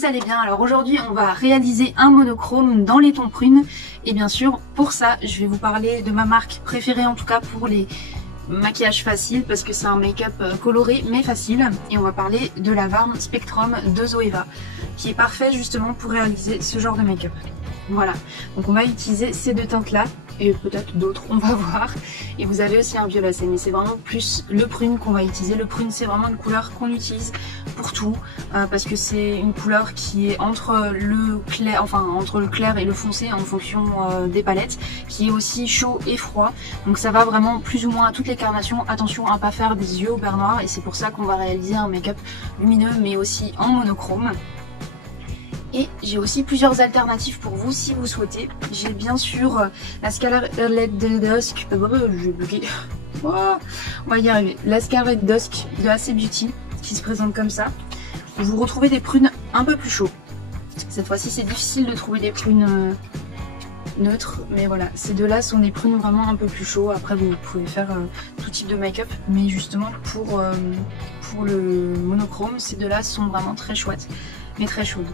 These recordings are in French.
vous allez bien. Alors aujourd'hui on va réaliser un monochrome dans les tons prunes et bien sûr pour ça je vais vous parler de ma marque préférée, en tout cas pour les maquillages faciles, parce que c'est un make-up coloré mais facile, et on va parler de la Warm Spectrum de Zoeva qui est parfait justement pour réaliser ce genre de make-up. Voilà, donc on va utiliser ces deux teintes là et peut-être d'autres, on va voir. Et vous avez aussi un violacé, mais c'est vraiment plus le prune qu'on va utiliser. Le prune c'est vraiment une couleur qu'on utilise pour tout, parce que c'est une couleur qui est entre le clair, enfin entre le clair et le foncé en fonction des palettes, qui est aussi chaud et froid. Donc ça va vraiment plus ou moins à toutes les carnations. Attention à ne pas faire des yeux au beurre noir, et c'est pour ça qu'on va réaliser un make-up lumineux mais aussi en monochrome. Et j'ai aussi plusieurs alternatives pour vous si vous souhaitez. J'ai bien sûr la Scarlet Dusk, je vais bloquer. Oh, on va y arriver. La Scarlet Dusk de AC Beauty qui se présente comme ça. Vous retrouvez des prunes un peu plus chauds. Cette fois-ci c'est difficile de trouver des prunes neutres, mais voilà, ces deux-là sont des prunes vraiment un peu plus chauds. Après vous pouvez faire tout type de make-up, mais justement pour le monochrome, ces deux-là sont vraiment très chouettes, mais très chaudes.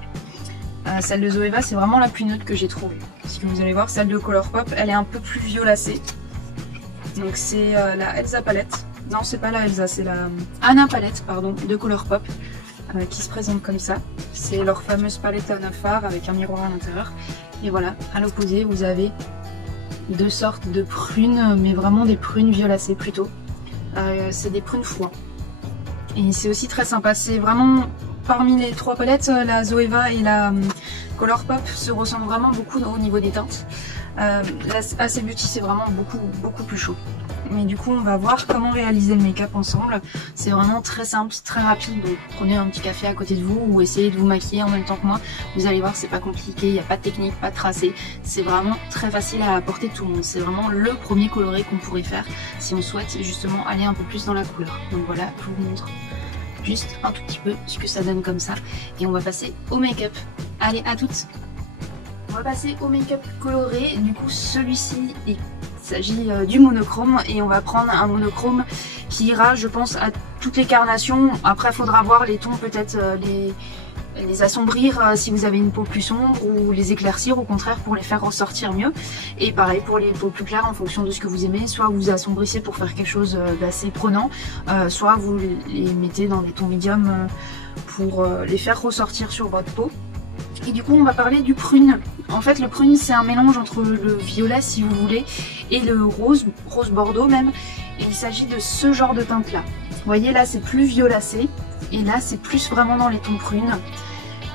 Celle de Zoeva c'est vraiment la plus neutre que j'ai trouvée, parce que vous allez voir, celle de Colourpop elle est un peu plus violacée. Donc c'est la Elsa palette, non c'est pas la Elsa, c'est la Anna palette pardon de Colourpop, qui se présente comme ça. C'est leur fameuse palette Anna Phare avec un miroir à l'intérieur. Et voilà, à l'opposé vous avez deux sortes de prunes, mais vraiment des prunes violacées plutôt. C'est des prunes foie. Et c'est aussi très sympa, c'est vraiment... Parmi les trois palettes, la Zoeva et la Colourpop se ressemblent vraiment beaucoup au niveau des teintes. La AC Beauty c'est vraiment beaucoup plus chaud. Mais du coup on va voir comment réaliser le make-up ensemble. C'est vraiment très simple, très rapide. Donc prenez un petit café à côté de vous ou essayez de vous maquiller en même temps que moi. Vous allez voir, c'est pas compliqué, il n'y a pas de technique, pas de tracé. C'est vraiment très facile à apporter tout le monde. C'est vraiment le premier coloré qu'on pourrait faire si on souhaite justement aller un peu plus dans la couleur. Donc voilà, je vous montre juste un tout petit peu ce que ça donne comme ça, et on va passer au make-up. Allez, à toutes. On va passer au make-up coloré. Du coup celui-ci, il s'agit du monochrome, et on va prendre un monochrome qui ira je pense à toutes les carnations. Après il faudra voir les tons, peut-être les assombrir si vous avez une peau plus sombre, ou les éclaircir au contraire pour les faire ressortir mieux. Et pareil pour les peaux plus claires en fonction de ce que vous aimez, soit vous assombrissez pour faire quelque chose d'assez prenant, soit vous les mettez dans des tons médiums pour les faire ressortir sur votre peau. Et du coup on va parler du prune. En fait le prune c'est un mélange entre le violet si vous voulez et le rose bordeaux même, et il s'agit de ce genre de teinte là. Vous voyez là c'est plus violacé, et là c'est plus vraiment dans les tons prunes.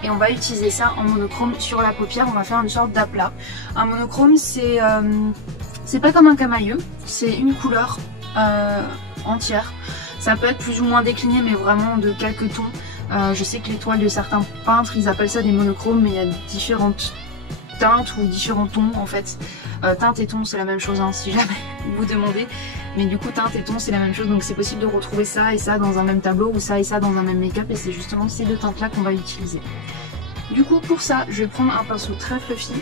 Et on va utiliser ça en monochrome sur la paupière. On va faire une sorte d'aplat. Un monochrome c'est pas comme un camailleux, c'est une couleur entière. Ça peut être plus ou moins décliné, mais vraiment de quelques tons. Je sais que les toiles de certains peintres ils appellent ça des monochromes, mais il y a différentes teintes ou différents tons en fait. Teinte et ton c'est la même chose hein, si jamais vous demandez. Mais du coup teinte et ton c'est la même chose, donc c'est possible de retrouver ça et ça dans un même tableau, ou ça et ça dans un même make-up, et c'est justement ces deux teintes là qu'on va utiliser. Du coup pour ça je vais prendre un pinceau très fluffy.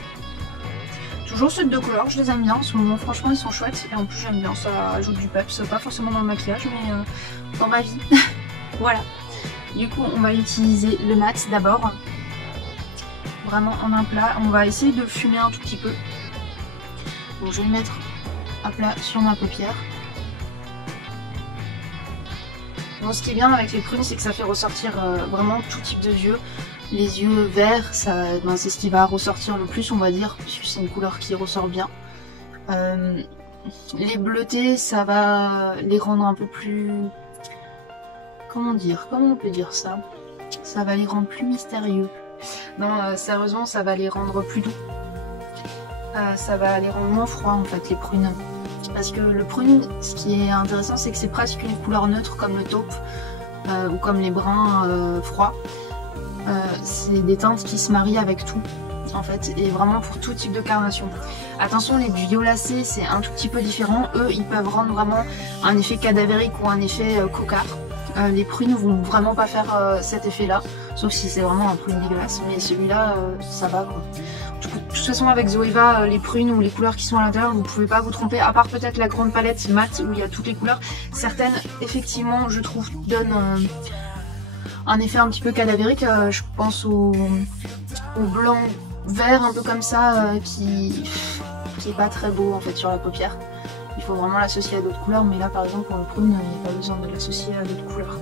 Toujours ceux de deux couleurs, je les aime bien en ce moment, franchement ils sont chouettes, et en plus j'aime bien, ça ajoute du peps, pas forcément dans le maquillage mais dans ma vie. Voilà. Du coup on va utiliser le mat d'abord, vraiment en un plat. On va essayer de fumer un tout petit peu. Donc je vais le mettre à plat sur ma paupière. Bon, ce qui est bien avec les prunes c'est que ça fait ressortir vraiment tout type de yeux. Les yeux verts, ben, c'est ce qui va ressortir le plus on va dire, puisque c'est une couleur qui ressort bien. Les bleutés ça va les rendre un peu plus... Comment on peut dire ça? Ça va les rendre plus mystérieux. Non, sérieusement, ça va les rendre plus doux. Ça va les rendre moins froids en fait, les prunes. Parce que le prune, ce qui est intéressant, c'est que c'est presque une couleur neutre comme le taupe ou comme les bruns froids. C'est des teintes qui se marient avec tout en fait, et vraiment pour tout type de carnation. Attention, les violacés c'est un tout petit peu différent. Eux, ils peuvent rendre vraiment un effet cadavérique ou un effet cocard. Les prunes vont vraiment pas faire cet effet là, sauf si c'est vraiment un prune dégueulasse, mais celui-là ça va quoi. De toute façon avec Zoeva, les prunes ou les couleurs qui sont à l'intérieur, vous pouvez pas vous tromper, à part peut-être la grande palette mat où il y a toutes les couleurs. Certaines effectivement je trouve donnent un effet un petit peu cadavérique. Je pense au blanc vert un peu comme ça qui est pas très beau en fait sur la paupière. Il faut vraiment l'associer à d'autres couleurs, mais là par exemple pour le prune, il n'y a pas besoin de l'associer à d'autres couleurs.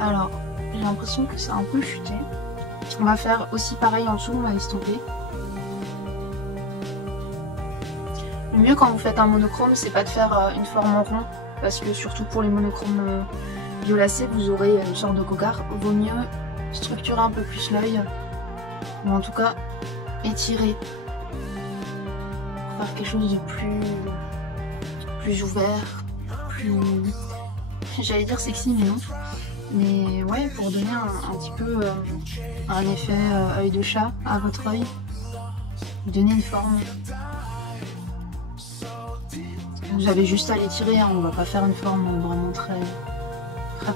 Alors j'ai l'impression que ça a un peu chuté. On va faire aussi pareil en dessous, on va estomper. Le mieux quand vous faites un monochrome, c'est pas de faire une forme en rond, parce que surtout pour les monochromes violacés, vous aurez une sorte de cocard. Vaut mieux structurer un peu plus l'œil, ou en tout cas étirer, pour faire quelque chose de plus ouvert, plus... j'allais dire sexy mais non. Mais ouais, pour donner un petit peu un effet œil de chat à votre œil, donner une forme. Vous avez juste à l'étirer, hein. On va pas faire une forme vraiment très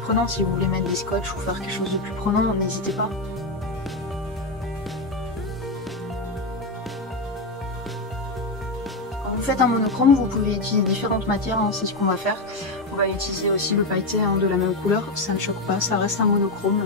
prenante. Si vous voulez mettre des scotch ou faire quelque chose de plus prenant, n'hésitez pas. Quand vous faites un monochrome, vous pouvez utiliser différentes matières, hein. C'est ce qu'on va faire. On va utiliser aussi le pailleté de la même couleur, ça ne choque pas, ça reste un monochrome.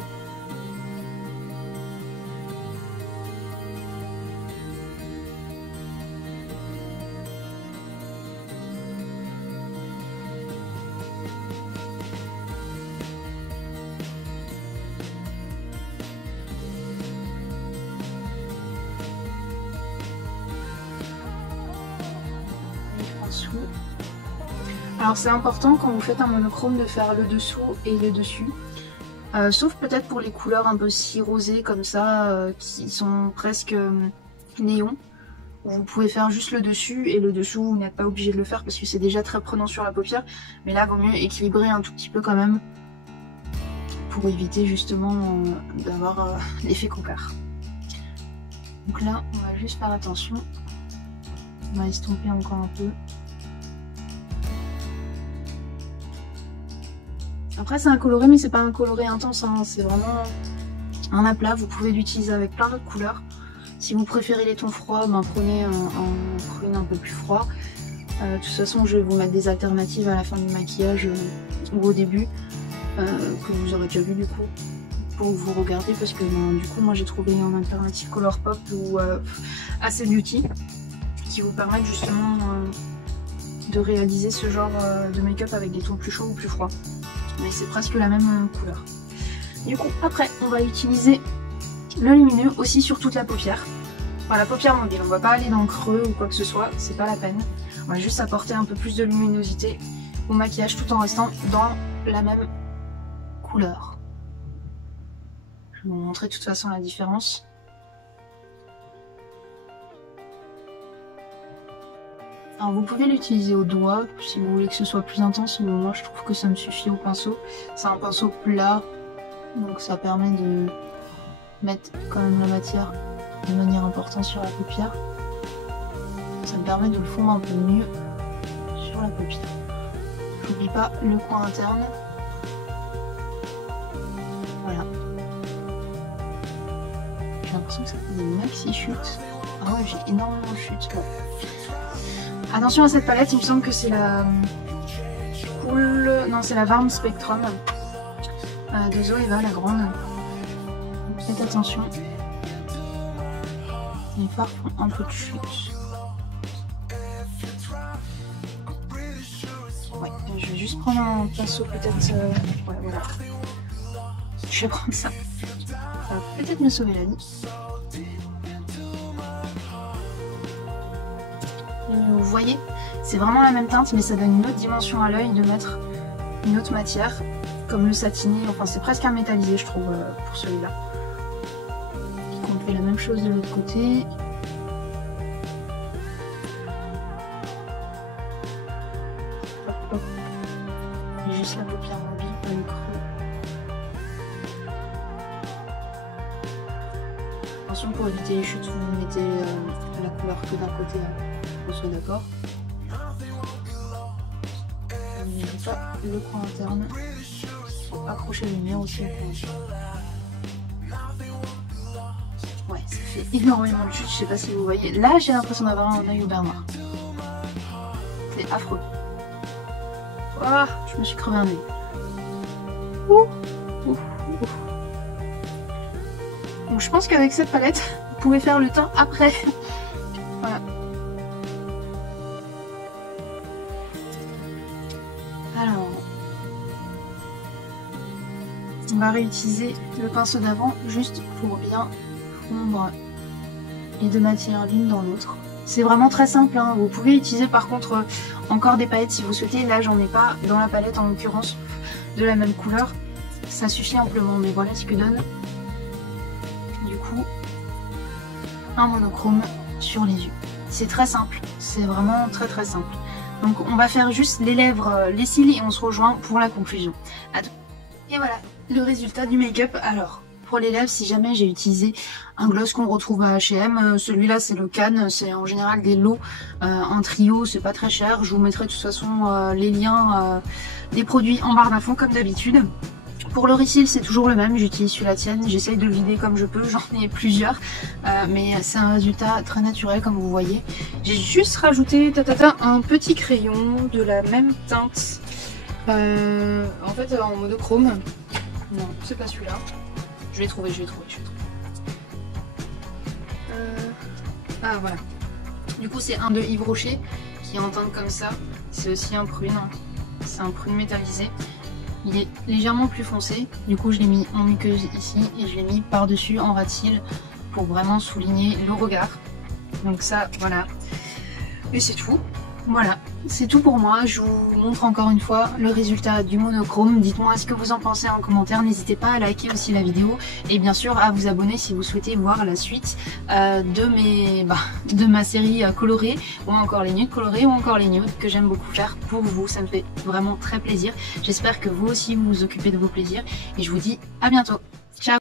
Alors c'est important quand vous faites un monochrome de faire le dessous et le dessus, sauf peut-être pour les couleurs un peu si rosées comme ça, qui sont presque néon. Vous pouvez faire juste le dessus et le dessous, vous n'êtes pas obligé de le faire parce que c'est déjà très prenant sur la paupière, mais là vaut mieux équilibrer un tout petit peu quand même pour éviter justement d'avoir l'effet cocard. Donc là on va juste faire attention, on va estomper encore un peu. Après c'est un coloré mais c'est pas un coloré intense, hein. C'est vraiment un aplat, vous pouvez l'utiliser avec plein d'autres couleurs. Si vous préférez les tons froids, ben prenez un prune un peu plus froid. De toute façon je vais vous mettre des alternatives à la fin du maquillage ou au début, que vous aurez déjà vu du coup, pour vous regarder parce que du coup moi j'ai trouvé en alternative Colourpop ou AC Beauty qui vous permettent justement de réaliser ce genre de make-up avec des tons plus chauds ou plus froids. Mais c'est presque la même couleur. Du coup après on va utiliser le lumineux aussi sur toute la paupière. Enfin la paupière mobile, on va pas aller dans le creux ou quoi que ce soit, c'est pas la peine. On va juste apporter un peu plus de luminosité au maquillage tout en restant dans la même couleur. Je vais vous montrer de toute façon la différence. Alors vous pouvez l'utiliser au doigt si vous voulez que ce soit plus intense, mais moi je trouve que ça me suffit au pinceau. C'est un pinceau plat, donc ça permet de mettre quand même la matière de manière importante sur la paupière. Ça me permet de le fondre un peu mieux sur la paupière. J'oublie pas le coin interne. Voilà. J'ai l'impression que ça fait des maxi chutes. Ah ouais, j'ai énormément de chutes. Bon. Attention à cette palette, il me semble que c'est la non, c'est la Warm Spectrum de Zoeva, la grande. Donc, faites attention. Les fards font un peu de chute. Ouais, je vais juste prendre un pinceau peut-être. Ouais, voilà. Je vais prendre ça. Ça va peut-être me sauver la vie. Vous voyez, c'est vraiment la même teinte, mais ça donne une autre dimension à l'œil de mettre une autre matière, comme le satiné. Enfin, c'est presque un métallisé, je trouve, pour celui-là. On fait la même chose de l'autre côté. Hop, hop. Et juste la paupière mobile, pas le creux. Attention, pour éviter les chutes, vous mettez la couleur que d'un côté. On soit d'accord. N'oubliez pas le coin interne. Faut accrocher le mien aussi au coin. Ouais, ça fait énormément de chute, je sais pas si vous voyez. Là, j'ai l'impression d'avoir un œil au beurre noir. C'est affreux. Oh, je me suis crevé un œil. Ouh, ouh, ouh. Donc je pense qu'avec cette palette, vous pouvez faire le teint après. Voilà. Alors, on va réutiliser le pinceau d'avant juste pour bien fondre les deux matières l'une dans l'autre. C'est vraiment très simple, hein. Vous pouvez utiliser par contre encore des palettes si vous souhaitez. Là j'en ai pas dans la palette en l'occurrence de la même couleur. Ça suffit amplement, mais voilà ce que donne du coup un monochrome sur les yeux. C'est très simple, c'est vraiment très simple. Donc on va faire juste les lèvres, les cils et on se rejoint pour la conclusion. Et voilà le résultat du make-up. Alors pour les lèvres, si jamais j'ai utilisé un gloss qu'on retrouve à H&M, celui-là c'est le Cannes, c'est en général des lots en trio, c'est pas très cher. Je vous mettrai de toute façon les liens des produits en barre d'infos comme d'habitude. Pour le refill c'est toujours le même, j'utilise celui la tienne, j'essaye de le vider comme je peux, j'en ai plusieurs, mais c'est un résultat très naturel comme vous voyez. J'ai juste rajouté un petit crayon de la même teinte, en fait en monochrome. Non, c'est pas celui-là. Je vais trouver. Ah voilà. Du coup c'est un de Yves Rocher qui est en teinte comme ça. C'est aussi un prune. C'est un prune métallisé. Il est légèrement plus foncé. Du coup je l'ai mis en muqueuse ici et je l'ai mis par-dessus en ras de cils pour vraiment souligner le regard. Donc ça voilà. Et c'est tout. Voilà, c'est tout pour moi. Je vous montre encore une fois le résultat du monochrome. Dites-moi ce que vous en pensez en commentaire. N'hésitez pas à liker aussi la vidéo et bien sûr à vous abonner si vous souhaitez voir la suite de ma série colorée, ou encore les nudes colorées, ou encore les nudes que j'aime beaucoup faire pour vous. Ça me fait vraiment très plaisir. J'espère que vous aussi vous vous occupez de vos plaisirs et je vous dis à bientôt. Ciao.